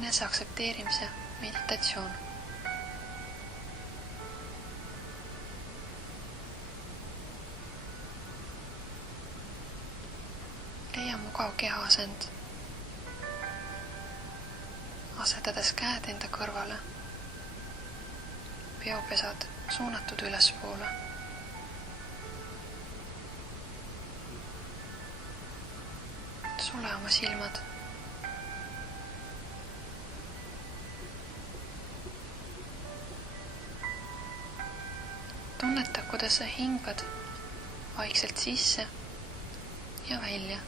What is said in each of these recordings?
eneseaksepteerimise meditatsioon. Leia mugav kehaasend, asetades käed enda kõrvale, peopesad suunatud ülespoole. Sule oma silmad. Tunneta, kuidas sa hingad vaikselt sisse ja välja.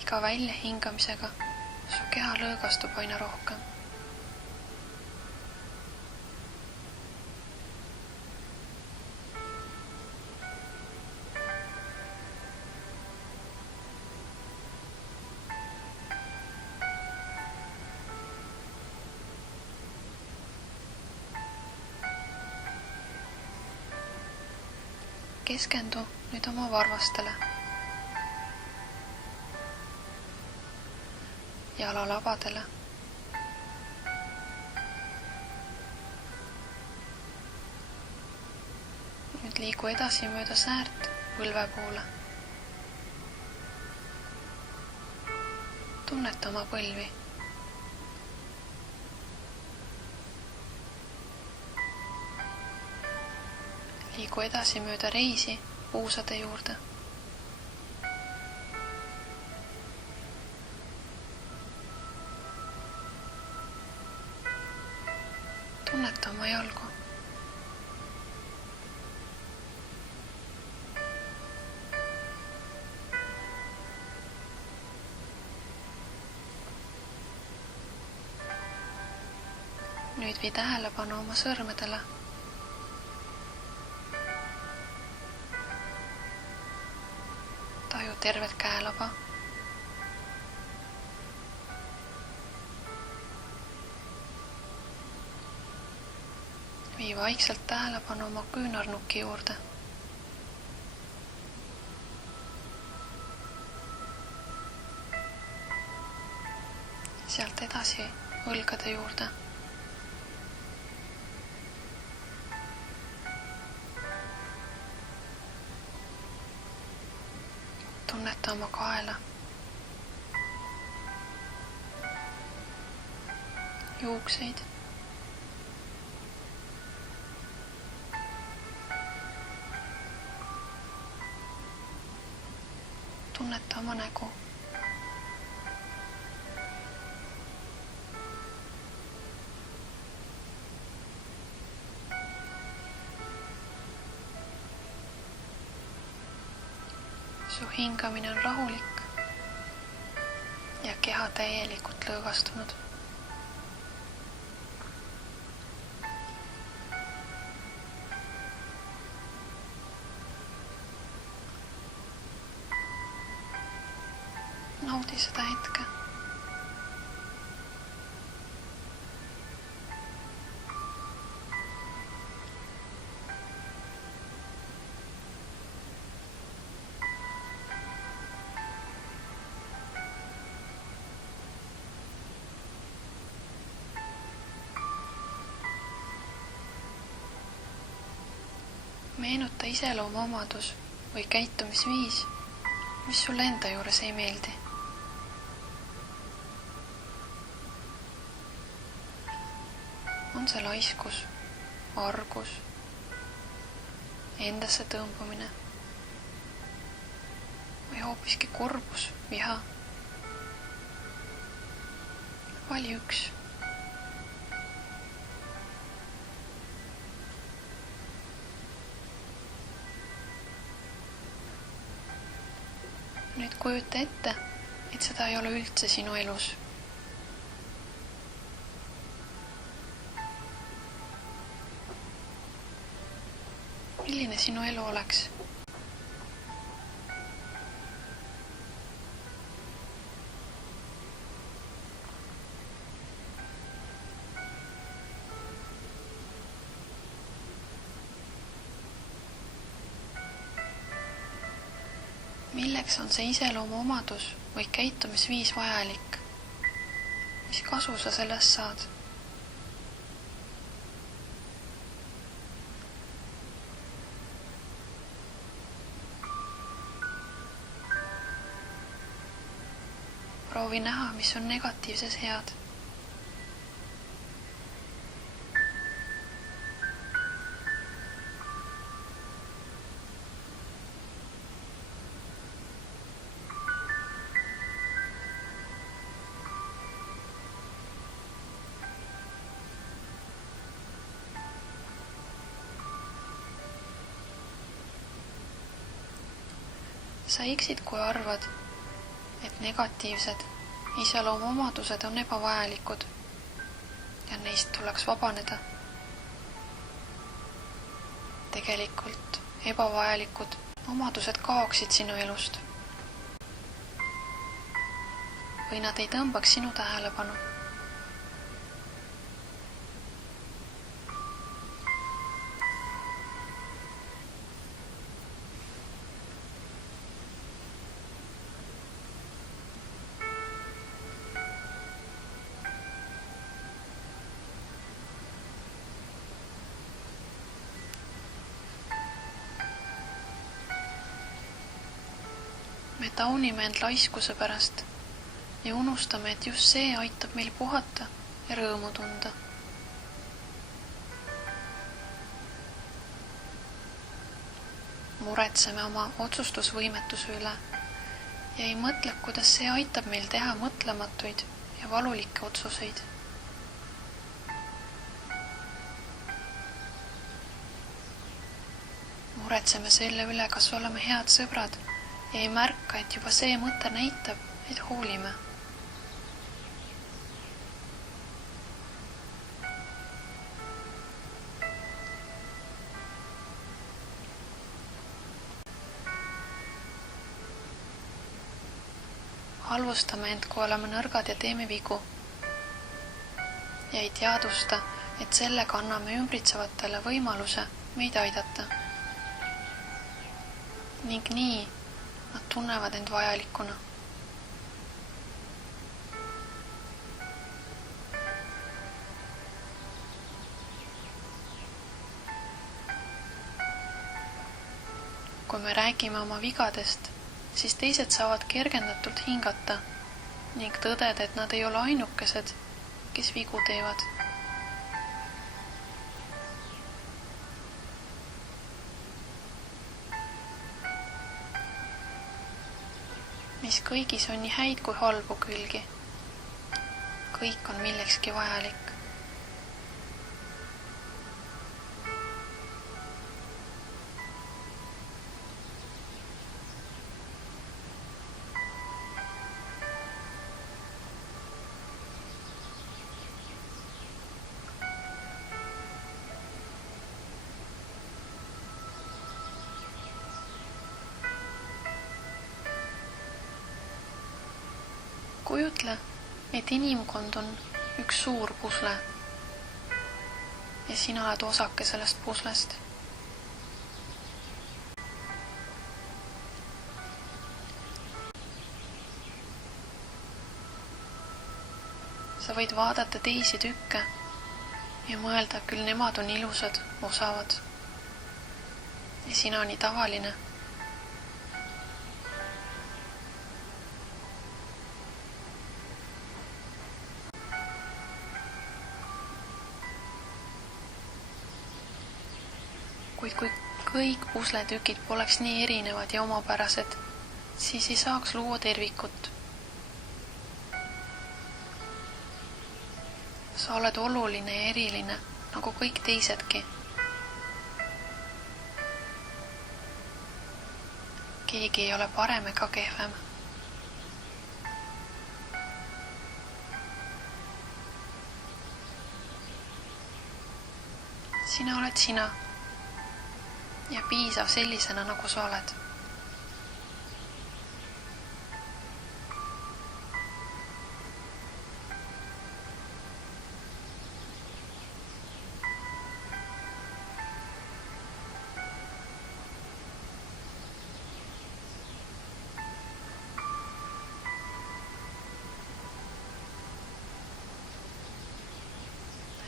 Iga välja hingamisega su keha lõõgastub aina rohkem. Keskendu nüüd oma varvastele, jalalabadele, nüüd liigu edasi mööda säärt põlve poole. Tunneta oma põlvi. Liigu edasi mööda reisi puusade juurde. Tunneta oma jalgu. Nüüd vii tähelepanu oma sõrmedele. Taju tervet käelaba. Vii vaikselt tähelepanu oma küünarnuki juurde. Sealt edasi õlgade juurde. Tunneta oma kaela, juukseid, tunneta oma nägu. Su hingamine on rahulik ja keha täielikult lõõgastunud. Naudi seda hetke. Meenuta iseloomuomadus või käitumisviis, mis sulle enda juures ei meeldi. On see laiskus, argus, endasse tõmbumine või hoopiski kurbus, viha? Vali üks. Nüüd kujuta ette, et seda ei ole üldse sinu elus. Milline sinu elu oleks? Milleks on see iseloomuomadus või käitumisviis vajalik? Mis kasu sa sellest saad? Proovi näha, mis on negatiivses head. Sa eksid, kui arvad, et negatiivsed iseloomuomadused on ebavajalikud ja neist tuleks vabaneda. Tegelikult ebavajalikud omadused kaoksid sinu elust või nad ei tõmbaks sinu tähelepanu. Me taunime end laiskuse pärast ja unustame, et just see aitab meil puhata ja rõõmu tunda. Muretseme oma otsustusvõimetuse üle ja ei mõtle, kuidas see aitab meil teha mõtlematuid ja valulikke otsuseid. Muretseme selle üle, kas oleme head sõbrad ja ei märka, et juba see mõte näitab, et hoolime. Halvustame end, kui oleme nõrgad ja teeme vigu. Ja ei teadusta, et sellega anname ümbritsevatele võimaluse meid aidata. Ning nii nad tunnevad end vajalikuna. Kui me räägime oma vigadest, siis teised saavad kergendatult hingata ning tõdeda, et nad ei ole ainukesed, kes vigu teevad. Mis kõigis on nii häid kui halbu külgi. Kõik on millekski vajalik. Kujutle, et inimkond on üks suur pusle ja sina oled osake sellest puslest. Sa võid vaadata teisi tükke ja mõelda, küll nemad on ilusad, osavad ja sina nii tavaline. Kuid kui kõik pusletükid poleks nii erinevad ja omapärased, siis ei saaks luua tervikut. Sa oled oluline ja eriline, nagu kõik teisedki. Keegi ei ole parem ega kehvem. Sina oled sina. Ja piisav sellisena, nagu sa oled.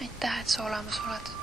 aitäh, et sa olemas oled.